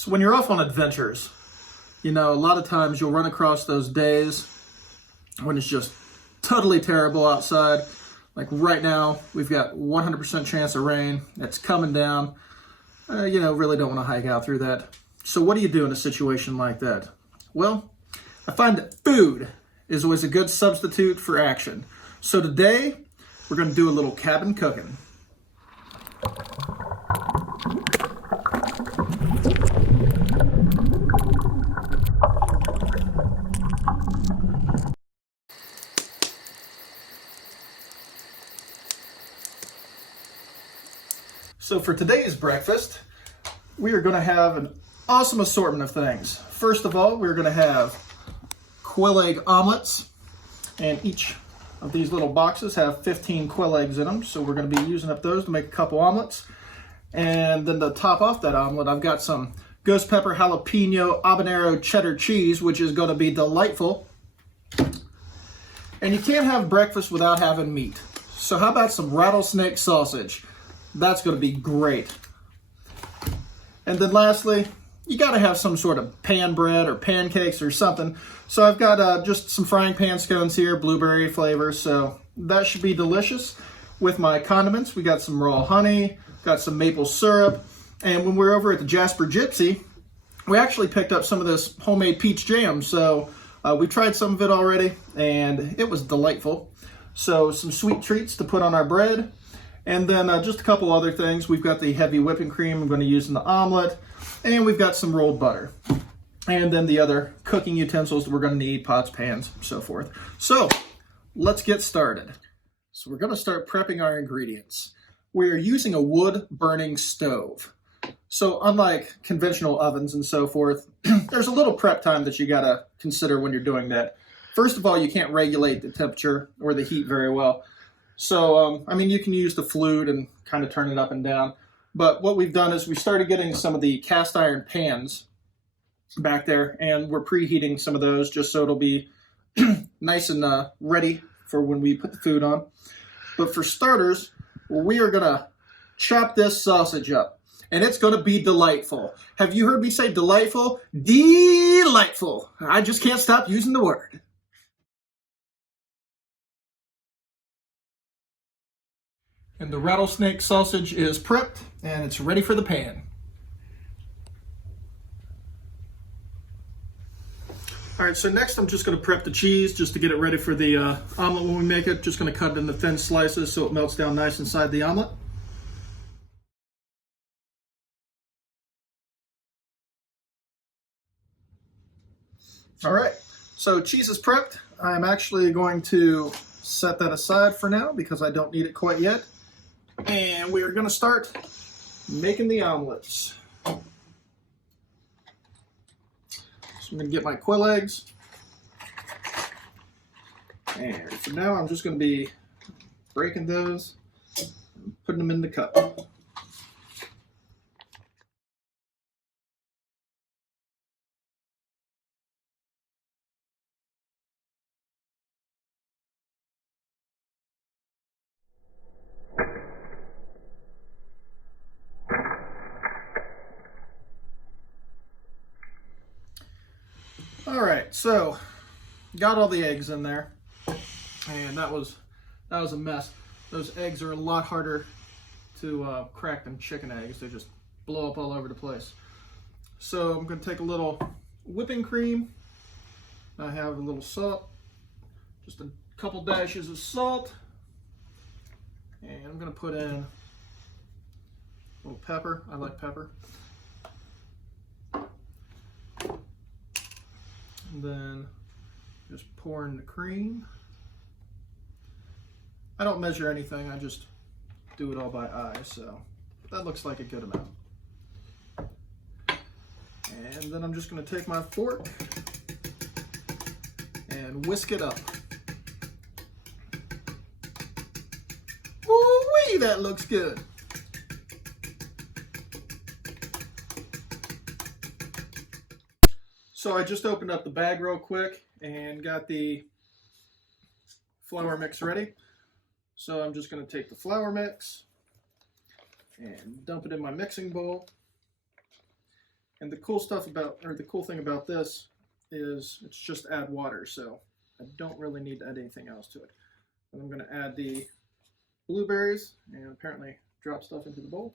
So when you're off on adventures, you know, a lot of times you'll run across those days when it's just totally terrible outside. Like right now, we've got 100% chance of rain. It's coming down. Really don't want to hike out through that. So what do you do in a situation like that? Well, I find that food is always a good substitute for action. So today, we're going to do a little cabin cooking. So for today's breakfast, we are going to have an awesome assortment of things. First of all, we're going to have quail egg omelets, and each of these little boxes have 15 quail eggs in them, so we're going to be using up those to make a couple omelets. And then to top off that omelet, I've got some ghost pepper, jalapeno, habanero, cheddar cheese, which is going to be delightful. And you can't have breakfast without having meat. So how about some rattlesnake sausage? That's going to be great. And then lastly, you got to have some sort of pan bread or pancakes or something. So I've got just some frying pan scones here, blueberry flavor. So that should be delicious. With my condiments, we got some raw honey, got some maple syrup. And when we were over at the Jasper Gypsy, we actually picked up some of this homemade peach jam. So we tried some of it already, and it was delightful. So some sweet treats to put on our bread. And then just a couple other things. We've got the heavy whipping cream I'm going to use in the omelet. And we've got some rolled butter. And then the other cooking utensils that we're going to need, pots, pans, so forth. So let's get started. So we're going to start prepping our ingredients. We're using a wood burning stove. So unlike conventional ovens and so forth, there's a little prep time that you got to consider when you're doing that. First of all, you can't regulate the temperature or the heat very well. So, you can use the flute and kind of turn it up and down. But what we've done is we started getting some of the cast iron pans back there, and we're preheating some of those just so it'll be nice and ready for when we put the food on. But for starters, we are going to chop this sausage up, and it's going to be delightful. Have you heard me say delightful? Delightful. I just can't stop using the word. And the rattlesnake sausage is prepped, and it's ready for the pan. All right, so next I'm just going to prep the cheese just to get it ready for the omelet when we make it. Just going to cut it into thin slices so it melts down nice inside the omelet. All right, so cheese is prepped. I'm actually going to set that aside for now because I don't need it quite yet. And we are going to start making the omelets. So I'm going to get my quail eggs. And for now, I'm just going to be breaking those and putting them in the cup. All right, so got all the eggs in there, and that was a mess. Those eggs are a lot harder to crack than chicken eggs. They just blow up all over the place. So I'm going to take a little whipping cream. I have a little salt, just a couple dashes of salt, and I'm going to put in a little pepper. I like pepper. And then just pour in the cream. I don't measure anything, I just do it all by eye, so that looks like a good amount. And then I'm just going to take my fork and whisk it up. Woo-wee, that looks good. So I just opened up the bag real quick and got the flour mix ready. So I'm just going to take the flour mix and dump it in my mixing bowl. And the cool thing about this is it's just add water, so I don't really need to add anything else to it. And I'm going to add the blueberries and apparently drop stuff into the bowl.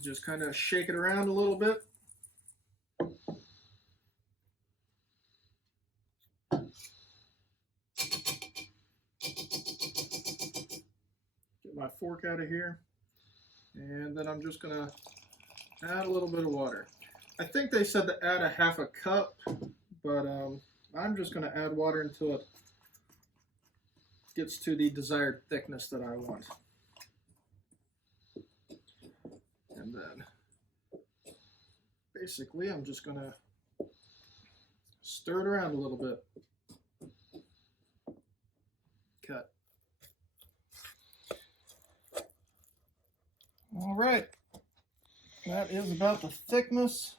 Just kind of shake it around a little bit. Get my fork out of here. And then I'm just going to add a little bit of water. I think they said to add a half a cup, but I'm just going to add water until it gets to the desired thickness that I want. And then basically I'm just going to stir it around a little bit. Cut. All right. That is about the thickness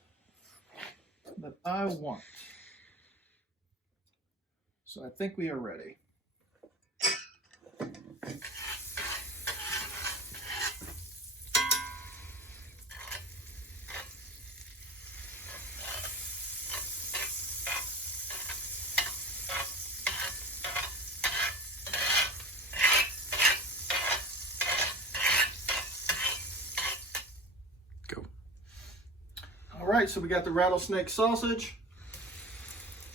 that I want. So I think we are ready. All right, so we got the rattlesnake sausage.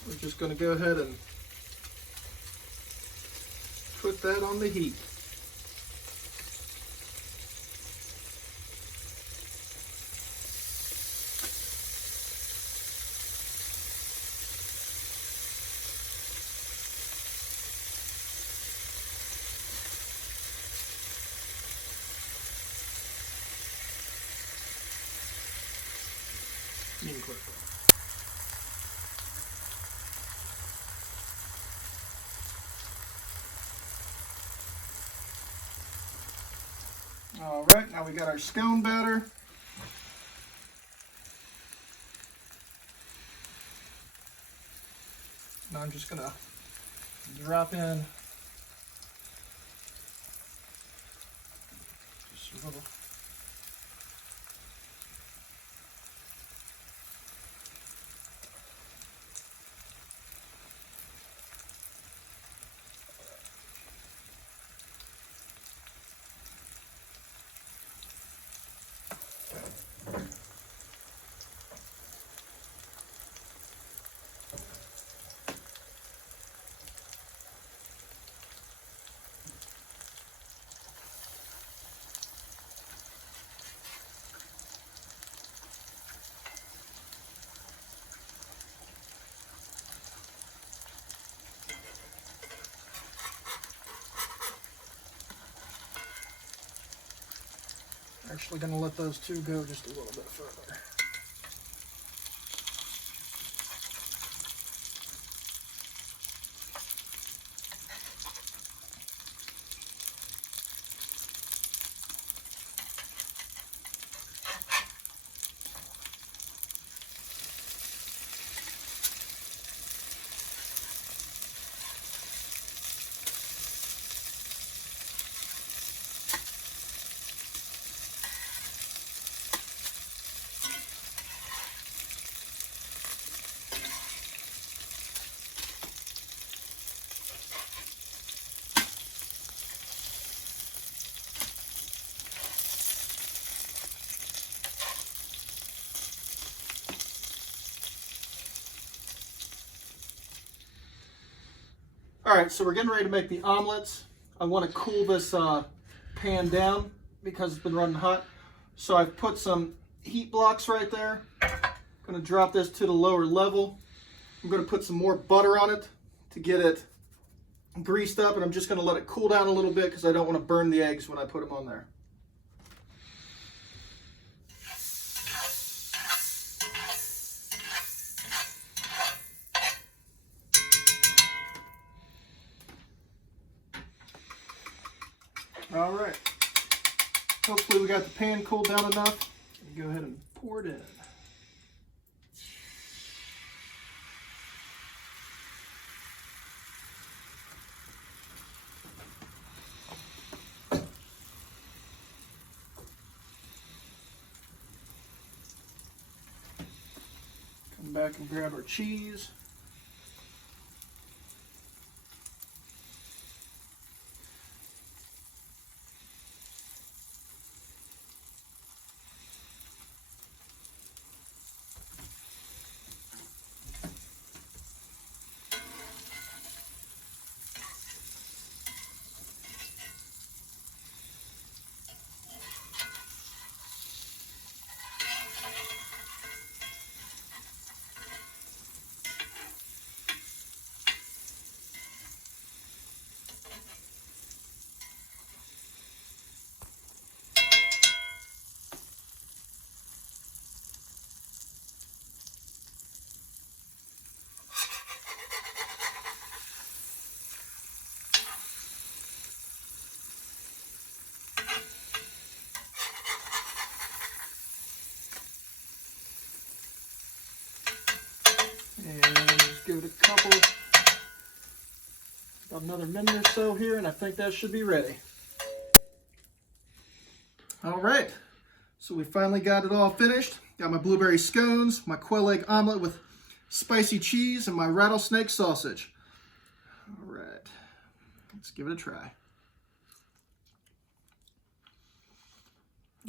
We're just going to go ahead and put that on the heat. All right, now we got our scone batter. Now I'm just gonna drop in just a little. Actually going to let those two go just a little bit further. All right, so we're getting ready to make the omelets. I want to cool this pan down because it's been running hot. So I've put some heat blocks right there. I'm going to drop this to the lower level. I'm going to put some more butter on it to get it greased up, and I'm just going to let it cool down a little bit because I don't want to burn the eggs when I put them on there. All right, hopefully we got the pan cooled down enough. Go ahead and pour it in. back and grab our cheese. And just give it a couple, about another minute or so here, and I think that should be ready. All right, so we finally got it all finished. Got my blueberry scones, my quail egg omelet with spicy cheese, and my rattlesnake sausage. All right, let's give it a try.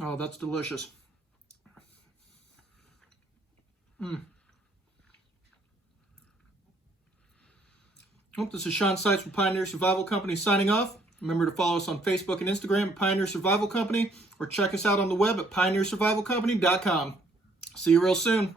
Oh, that's delicious. Well, this is Shawn Seitz from Pioneer Survival Company signing off. Remember to follow us on Facebook and Instagram at Pioneer Survival Company, or check us out on the web at pioneersurvivalcompany.com. See you real soon.